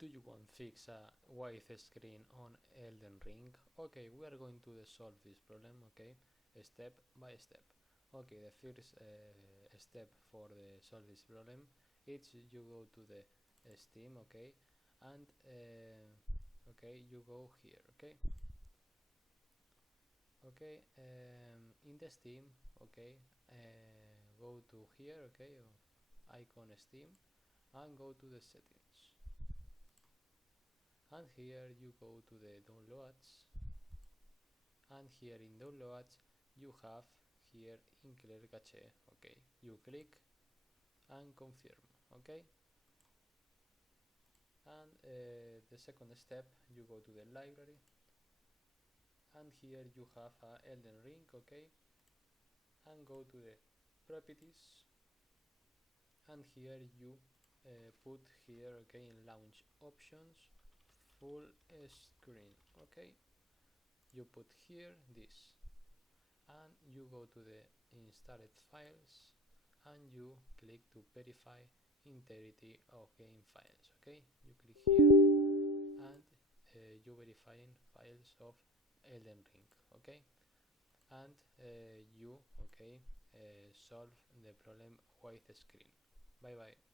Do you want to fix a white screen on Elden Ring? Okay, we are going to solve this problem, okay, step by step. Okay, the first step for the solve this problem is you go to the Steam, okay, and okay, you go here, okay. Okay, in the Steam, okay, go to here, okay, icon Steam, and go to the settings. And here you go to the downloads, and here in downloads you have here include cache, okay, you click and confirm, okay. And the second step, you go to the library, and here you have Elden Ring, okay, and go to the properties, and here you put here, okay, in launch options full screen, okay, you put here this, and you go to the installed files, and you click to verify integrity of game files, okay, you click here, and you verifying files of Elden Ring, okay, and you okay solve the problem white screen. Bye bye.